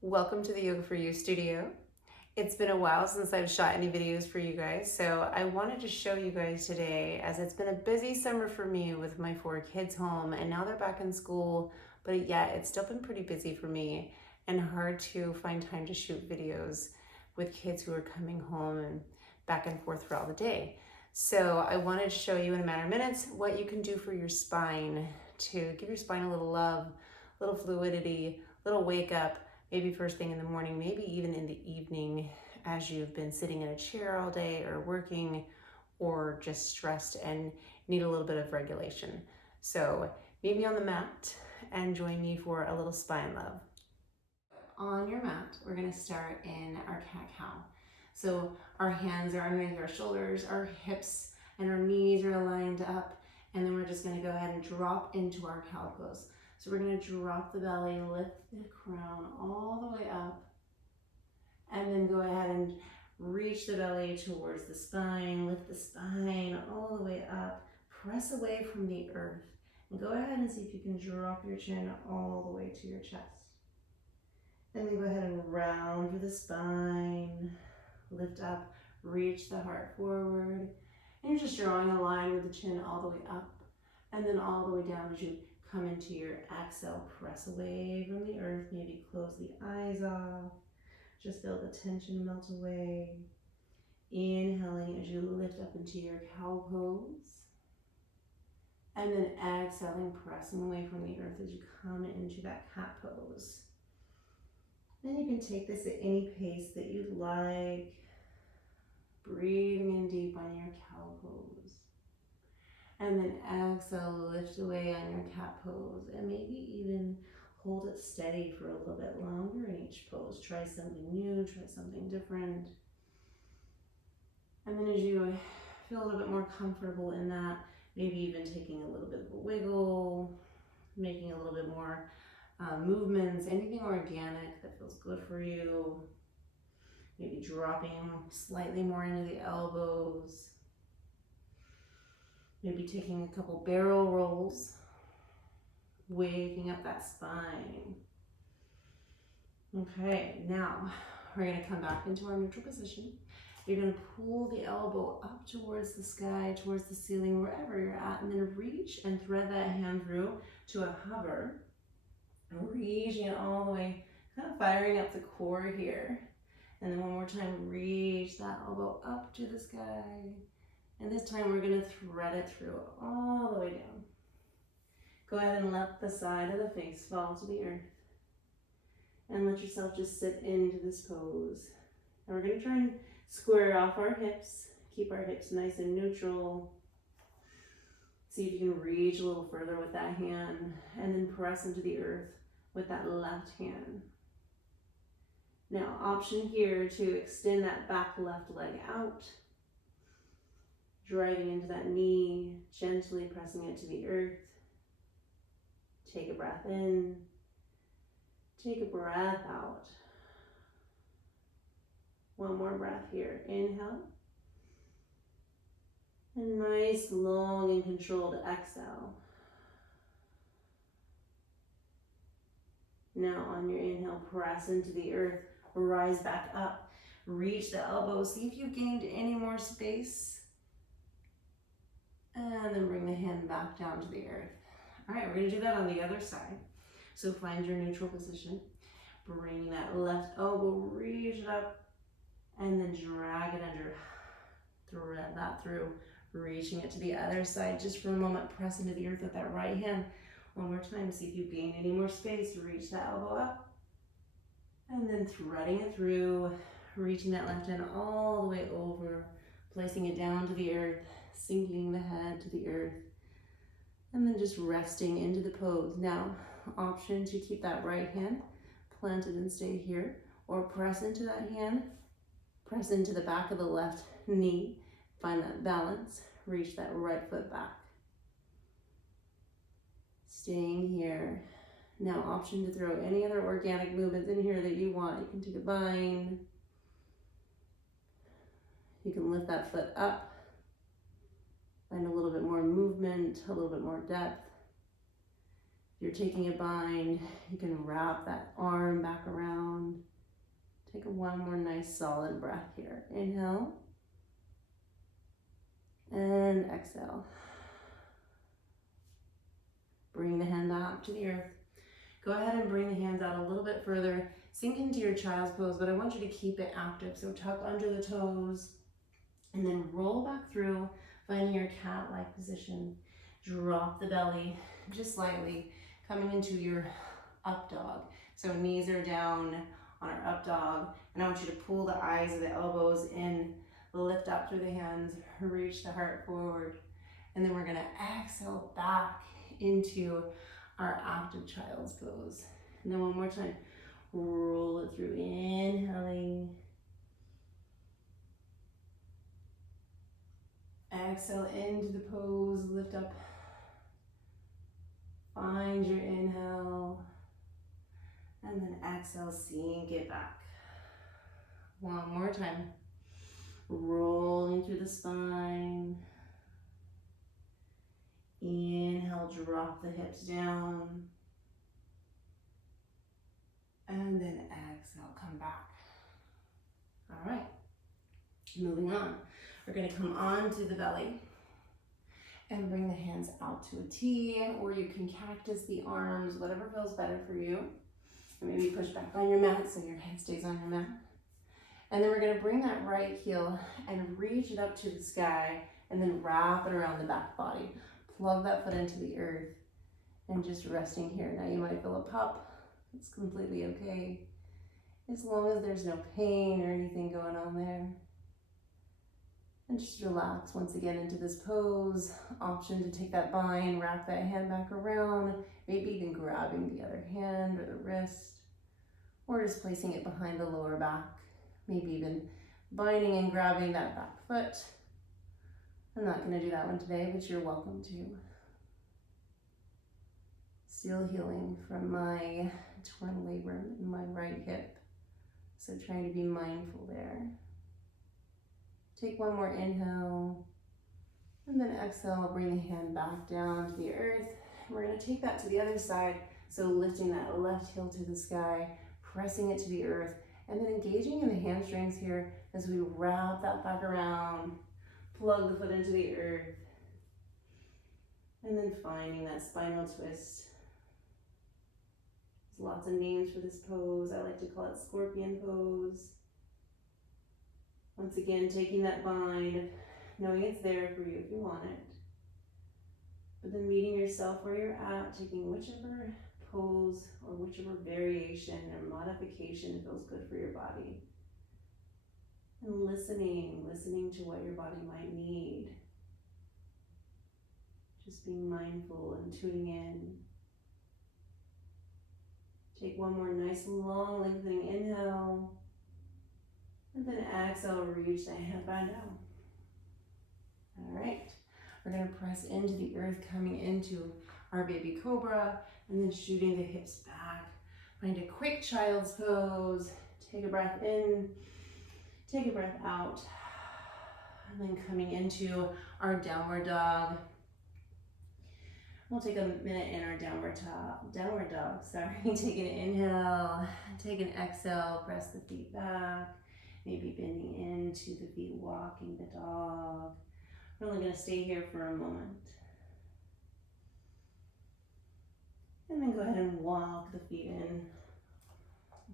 Welcome to the Yoga for You studio. It's been a while since I've shot any videos for you guys, so I wanted to show you guys today as it's been a busy summer for me with my 4 kids home and now they're back in school, but yeah, it's still been pretty busy for me and hard to find time to shoot videos with kids who are coming home and back and forth throughout the day. So I wanted to show you in a matter of minutes what you can do for your spine to give your spine a little love, a little fluidity, a little wake up, maybe first thing in the morning, maybe even in the evening as you've been sitting in a chair all day or working or just stressed and need a little bit of regulation. So meet me on the mat and join me for a little spine love. On your mat, we're gonna start in our cat-cow. So our hands are underneath our shoulders, our hips and our knees are aligned up, and then we're just gonna go ahead and drop into our cow pose. So we're gonna drop the belly, lift the crown all the way up, and then go ahead and reach the belly towards the spine, lift the spine all the way up, press away from the earth, and go ahead and see if you can drop your chin all the way to your chest. And then go ahead and round through the spine, lift up, reach the heart forward, and you're just drawing a line with the chin all the way up, and then all the way down as you come into your exhale, press away from the earth, maybe close the eyes off, just feel the tension melt away. Inhaling as you lift up into your cow pose, and then exhaling, pressing away from the earth as you come into that cat pose. Then you can take this at any pace that you'd like, breathing in deep on your cow pose. And then exhale, lift away on your cat pose, and maybe even hold it steady for a little bit longer in each pose. Try something new, try something different. And then as you feel a little bit more comfortable in that, maybe even taking a little bit of a wiggle, making a little bit more movements, anything organic that feels good for you. Maybe dropping slightly more into the elbows. Maybe taking a couple barrel rolls, waking up that spine. Okay, now we're gonna come back into our neutral position. You're gonna pull the elbow up towards the sky, towards the ceiling, wherever you're at, and then reach and thread that hand through to a hover. Reaching it all the way, kind of firing up the core here. And then one more time, reach that elbow up to the sky. And this time we're gonna thread it through all the way down. Go ahead and let the side of the face fall to the earth. And let yourself just sit into this pose. And we're gonna try and square off our hips. Keep our hips nice and neutral. See if you can reach a little further with that hand. And then press into the earth with that left hand. Now, option here to extend that back left leg out. Driving into that knee, gently pressing it to the earth. Take a breath in. Take a breath out. One more breath here. Inhale. And nice, long, and controlled exhale. Now on your inhale, press into the earth. Rise back up. Reach the elbows. See if you've gained any more space. And then bring the hand back down to the earth. All right, we're gonna do that on the other side. So find your neutral position. Bring that left elbow, reach it up, and then drag it under. Thread that through, reaching it to the other side. Just for a moment, press into the earth with that right hand. One more time, see if you gain any more space. Reach that elbow up, and then threading it through, reaching that left hand all the way over, placing it down to the earth, sinking the head to the earth, and then just resting into the pose. Now, option to keep that right hand planted and stay here, or press into that hand, press into the back of the left knee, find that balance, reach that right foot back. Staying here. Now, option to throw any other organic movements in here that you want. You can take a bind. You can lift that foot up. Find a little bit more movement, a little bit more depth. If you're taking a bind, you can wrap that arm back around. one more nice solid breath here. Inhale and exhale. Bring the hand back to the earth. Go ahead and bring the hands out a little bit further. Sink into your child's pose, but I want you to keep it active. So tuck under the toes and then roll back through, finding your cat-like position. Drop the belly just slightly, coming into your up dog. So knees are down on our up dog, and I want you to pull the eyes of the elbows in, lift up through the hands, reach the heart forward, and then we're gonna exhale back into our active child's pose. And then one more time, roll it through, inhaling. Exhale into the pose, lift up. Find your inhale. And then exhale, sink it back. One more time. Rolling through the spine. Inhale, drop the hips down. And then exhale, come back. All right, moving on. We're gonna come onto the belly and bring the hands out to a T, or you can cactus the arms, whatever feels better for you. And maybe push back on your mat so your head stays on your mat. And then we're gonna bring that right heel and reach it up to the sky and then wrap it around the back body. Plug that foot into the earth and just resting here. Now you might feel a pop. It's completely okay. As long as there's no pain or anything going on there. And just relax once again into this pose. Option to take that bind, wrap that hand back around, maybe even grabbing the other hand or the wrist, or just placing it behind the lower back, maybe even binding and grabbing that back foot. I'm not going to do that one today, but you're welcome to. Still healing from my torn labrum in my right hip, so trying to be mindful there. Take one more inhale, and then exhale, bring the hand back down to the earth. We're gonna take that to the other side, so lifting that left heel to the sky, pressing it to the earth, and then engaging in the hamstrings here as we wrap that back around, plug the foot into the earth, and then finding that spinal twist. There's lots of names for this pose. I like to call it scorpion pose. Once again, taking that bind, knowing it's there for you if you want it. But then meeting yourself where you're at, taking whichever pose or whichever variation or modification feels good for your body. And listening to what your body might need. Just being mindful and tuning in. Take one more nice long lengthening inhale. And then exhale, reach the hand back down. All right, we're gonna press into the earth, coming into our baby cobra, and then shooting the hips back. Find a quick child's pose. Take a breath in, take a breath out, and then coming into our downward dog. We'll take a minute in our downward dog, sorry. Take an inhale, take an exhale, press the feet back. Maybe bending into the feet, walking the dog. We're only going to stay here for a moment. And then go ahead and walk the feet in.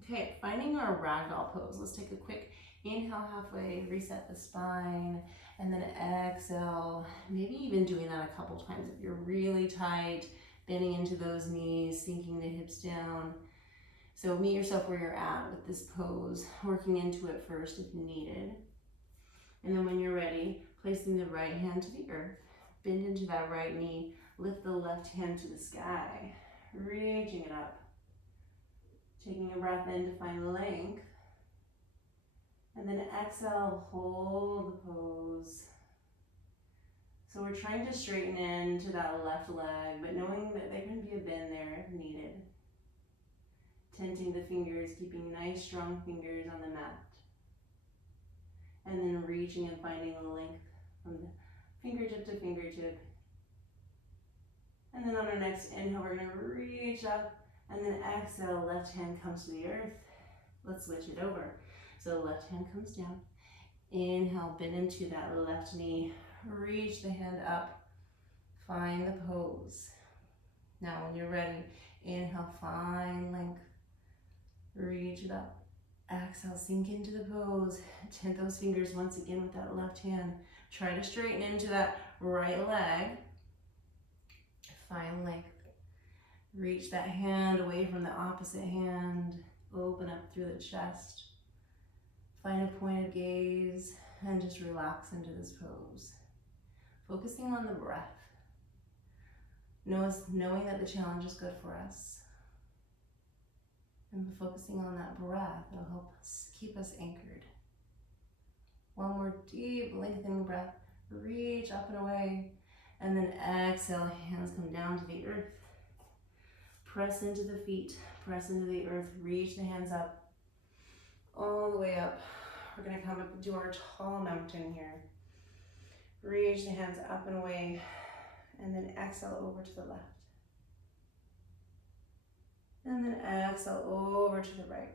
Okay, finding our ragdoll pose. Let's take a quick inhale halfway, reset the spine, and then exhale. Maybe even doing that a couple times if you're really tight, bending into those knees, sinking the hips down. So meet yourself where you're at with this pose, working into it first if needed. And then when you're ready, placing the right hand to the earth, bend into that right knee, lift the left hand to the sky, reaching it up. Taking a breath in to find length. And then exhale, hold the pose. So we're trying to straighten into that left leg, but knowing that there can be a bend there if needed. Tenting the fingers, keeping nice strong fingers on the mat. And then reaching and finding the length from the fingertip to fingertip. And then on our next inhale, we're gonna reach up, and then exhale, left hand comes to the earth. Let's switch it over. So the left hand comes down. Inhale, bend into that left knee. Reach the hand up. Find the pose. Now when you're ready, inhale, find length. Reach it up. Exhale, sink into the pose. Tent those fingers once again with that left hand. Try to straighten into that right leg. Find length. Reach that hand away from the opposite hand. Open up through the chest. Find a point of gaze and just relax into this pose. Focusing on the breath. Knowing that the challenge is good for us. And focusing on that breath, it'll help us keep us anchored. One more deep lengthening breath. Reach up and away. And then exhale, hands come down to the earth. Press into the feet, press into the earth. Reach the hands up, all the way up. We're gonna come up and do our tall mountain here. Reach the hands up and away. And then exhale over to the left. And then exhale over to the right.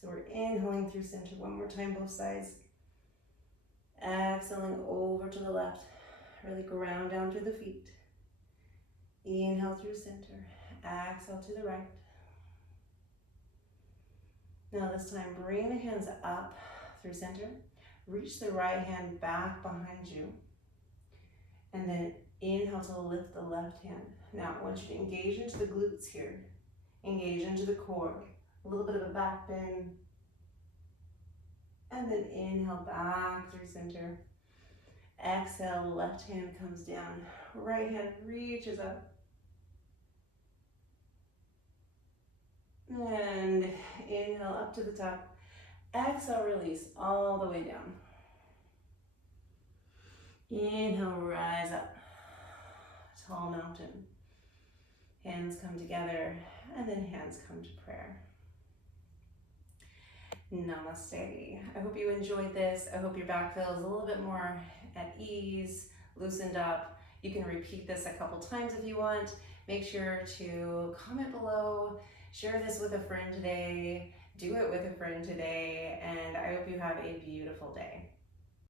So we're inhaling through center. One more time, both sides. Exhaling over to the left. Really ground down to the feet. Inhale through center. Exhale to the right. Now this time, bring the hands up through center. Reach the right hand back behind you. And then inhale to lift the left hand. Now I want you to engage into the glutes here. Engage into the core. A little bit of a back bend. And then inhale back through center. Exhale, left hand comes down. Right hand reaches up. And inhale up to the top. Exhale, release all the way down. Inhale, rise up. Tall mountain. Hands come together, and then hands come to prayer. Namaste. I hope you enjoyed this. I hope your back feels a little bit more at ease, loosened up. You can repeat this a couple times if you want. Make sure to comment below, share this with a friend today, do it with a friend today, and I hope you have a beautiful day.